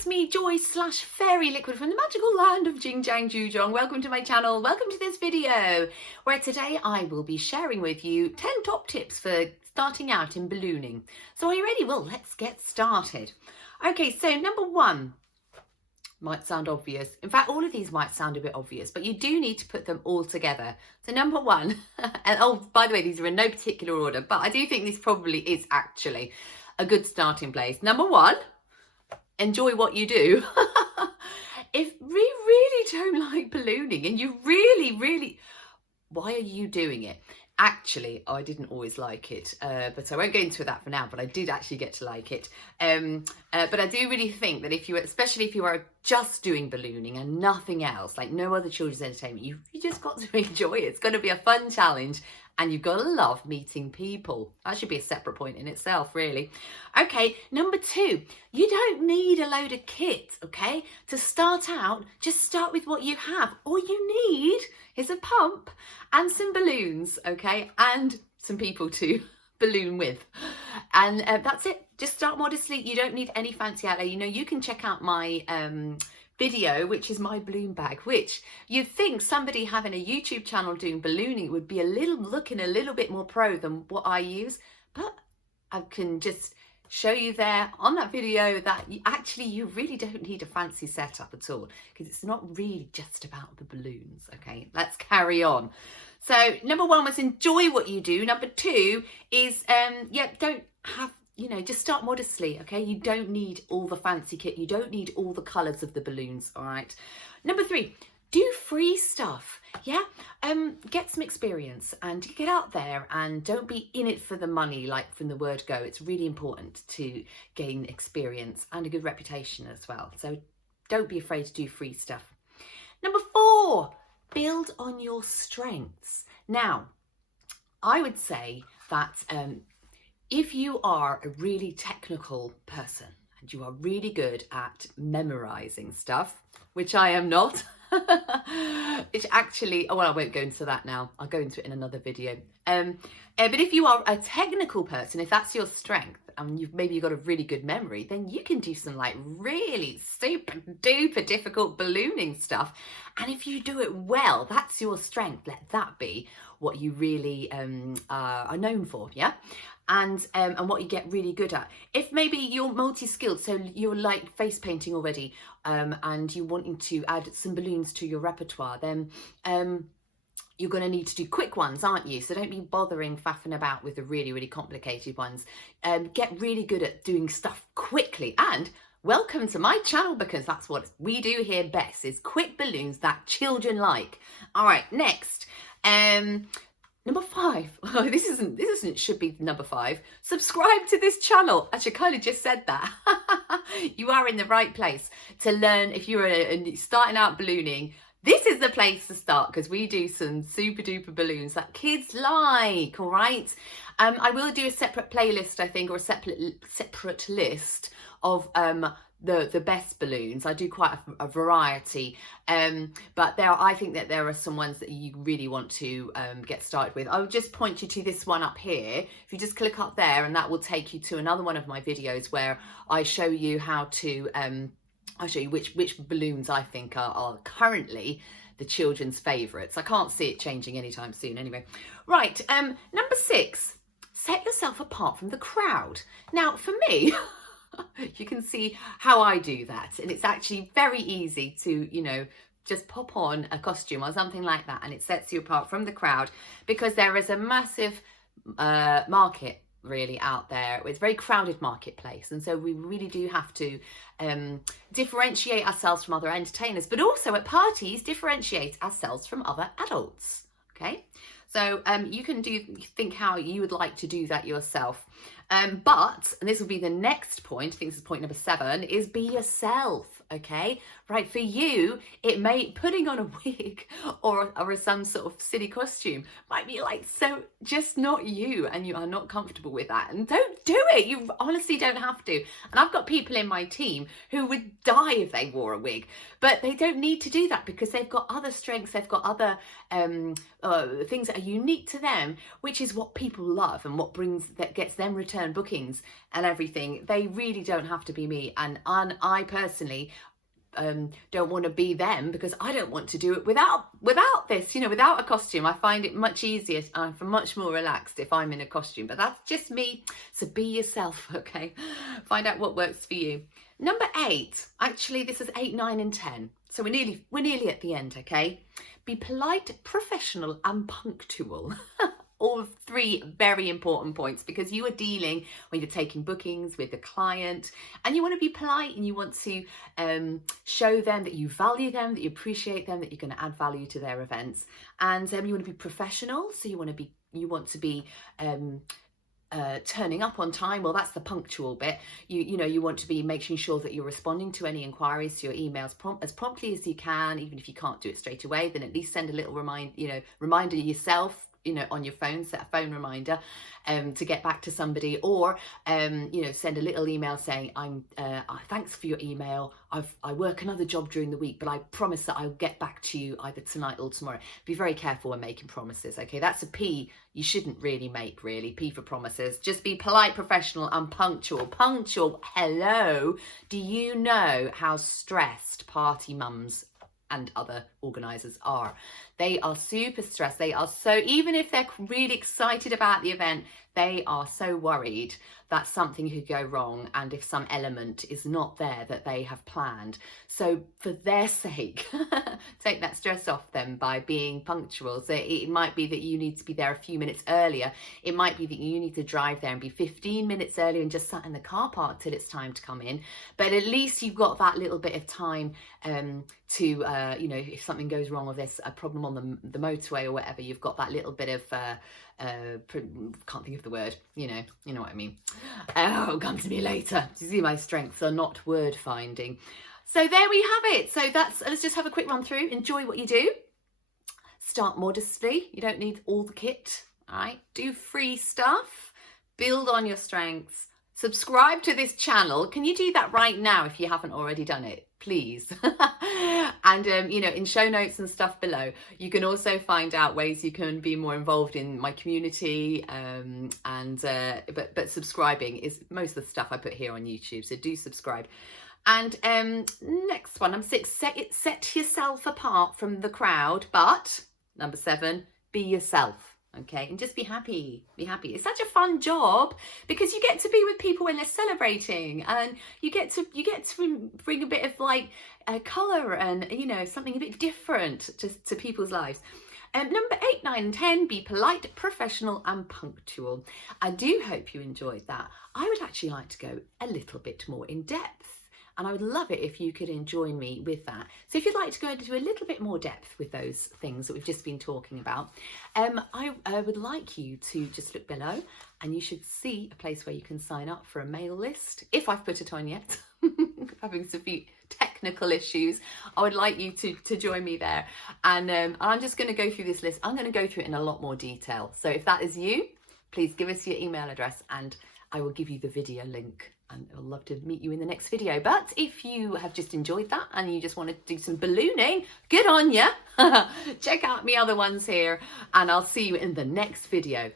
it's me, Joy slash Fairy Liquid from the magical land of JingJangJooJong. Welcome to my channel, welcome to this video, where today I will be sharing with you 10 top tips for starting out in ballooning. So are you ready? Well, let's get started. Okay, so number one, might sound obvious. In fact, all of these might sound a bit obvious, but you do need to put them all together. So number one, and oh, by the way, these are in no particular order, but I do think this probably is actually a good starting place. Number one, enjoy what you do. If we really don't like ballooning and you really, why are you doing it? Actually, I didn't always like it, but I won't go into that for now, but I did actually get to like it. But I do really think that if you, especially if you are just doing ballooning and nothing else, like no other children's entertainment, you just got to enjoy it. It's going to be a fun challenge and you've got to love meeting people. That should be a separate point in itself, really. Okay, number two, you don't need a load of kit, okay? To start out, just start with what you have. All you need is a pump and some balloons, okay? And some people to balloon with. And that's it. Just start modestly. You don't need any fancy outlay. You know, you can check out my video, which is my balloon bag, which you'd think somebody having a YouTube channel doing ballooning would be looking a little bit more pro than what I use. But I can just show you there on that video that you really don't need a fancy setup at all, because it's not really just about the balloons. Okay, let's carry on. So number one was enjoy what you do. Number two is don't have, just start modestly. Okay, you don't need all the fancy kit, you don't need all the colors of the balloons. All right. Number three, do free stuff. Get some experience and get out there, and don't be in it for the money, like from the word go. It's really important to gain experience and a good reputation as well. So don't be afraid to do free stuff. Number four, build on your strengths. Now, I would say that if you are a really technical person and you are really good at memorizing stuff, which I am not, which actually, well, I won't go into that now. I'll go into it in another video. But if you are a technical person, if that's your strength, and you've got a really good memory, then you can do some like really super duper difficult ballooning stuff. And if you do it well, that's your strength. Let that be what you really are known for, yeah? And what you get really good at. If maybe you're multi-skilled, so you're like face painting already, and you're wanting to add some balloons to your repertoire, then you're going to need to do quick ones, aren't you? So don't be bothering faffing about with the really complicated ones. Get really good at doing stuff quickly. And welcome to my channel, because that's what we do here best, is quick balloons that children like. All right, next. Number five, this should be number five. Subscribe to this channel. Actually, I kind of just said that. You are in the right place to learn. If you're starting out ballooning, this is the place to start, because we do some super duper balloons that kids like, all right? I will do a separate playlist, I think, or a separate list of the best balloons. I do quite a variety, but I think that there are some ones that you really want to get started with. I will just point you to this one up here. If you just click up there, and that will take you to another one of my videos where I show you how to I'll show you which balloons I think are currently the children's favourites. I can't see it changing anytime soon anyway. Right, number six, set yourself apart from the crowd. Now, for me, you can see how I do that. And it's actually very easy to, just pop on a costume or something like that, and it sets you apart from the crowd, because there is a massive market really out there. It's a very crowded marketplace, and so we really do have to differentiate ourselves from other entertainers, but also at parties differentiate ourselves from other adults. Okay, so you can think how you would like to do that yourself, but, and this will be the next point, I think this is point number 7, is be yourself. okay? Right, for you, it may, putting on a wig or some sort of silly costume might be like, so just not you, and you are not comfortable with that. And don't do it. You honestly don't have to. And I've got people in my team who would die if they wore a wig, but they don't need to do that because they've got other strengths, they've got other things that are unique to them, which is what people love and what that gets them return bookings and everything. They really don't have to be me. And I personally don't want to be them because I don't want to do it without this, you know, without a costume. I find it much easier. I'm much more relaxed if I'm in a costume, but that's just me. So be yourself, okay? Find out what works for you. Number 8, actually this is 8, 9 and 10. So we're nearly at the end, okay? Be polite, professional and punctual. All 3 very important points because you are dealing when you're taking bookings with a client, and you want to be polite and you want to show them that you value them, that you appreciate them, that you're going to add value to their events. And you want to be professional, so you want to be turning up on time. Well, that's the punctual bit. You want to be making sure that you're responding to any inquiries, to your emails as promptly as you can. Even if you can't do it straight away, then at least send a little reminder yourself, on your phone, set a phone reminder to get back to somebody, or send a little email saying, thanks for your email. I work another job during the week, but I promise that I'll get back to you either tonight or tomorrow. Be very careful when making promises, okay? That's a P you shouldn't really make, really. P for promises. Just be polite, professional and punctual. Punctual, hello. Do you know how stressed party mums and other organisers are? They are super stressed. They are so, even if they're really excited about the event, they are so worried that something could go wrong, and if some element is not there that they have planned. So for their sake, take that stress off them by being punctual. So it might be that you need to be there a few minutes earlier. It might be that you need to drive there and be 15 minutes earlier and just sat in the car park till it's time to come in. But at least you've got that little bit of time to, if something goes wrong or there's a problem on the motorway or whatever, you've got that little bit of, can't think of the word, you know what I mean. Oh, come to me later. You see, my strengths are not word finding. So there we have it. So let's just have a quick run through. Enjoy what you do. Start modestly. You don't need all the kit. All right. Do free stuff. Build on your strengths. Subscribe to this channel. Can you do that right now if you haven't already done it? Please. And in show notes and stuff below, you can also find out ways you can be more involved in my community. But subscribing is most of the stuff I put here on YouTube, so do subscribe. And next one, number 6, set yourself apart from the crowd. But number 7, be yourself. Okay, and just be happy. Be happy. It's such a fun job because you get to be with people when they're celebrating, and you get to bring a bit of colour and something a bit different to people's lives. Number 8, 9 and 10, be polite, professional and punctual. I do hope you enjoyed that. I would actually like to go a little bit more in depth, and I would love it if you could join me with that. So if you'd like to go into a little bit more depth with those things that we've just been talking about, I would like you to just look below, and you should see a place where you can sign up for a mail list, if I've put it on yet. Having some few technical issues. I would like you to join me there. And I'm just going to go through this list. I'm going to go through it in a lot more detail. So if that is you, please give us your email address and I will give you the video link. And I'd love to meet you in the next video. But if you have just enjoyed that and you just want to do some ballooning, good on ya. Check out my other ones here, and I'll see you in the next video.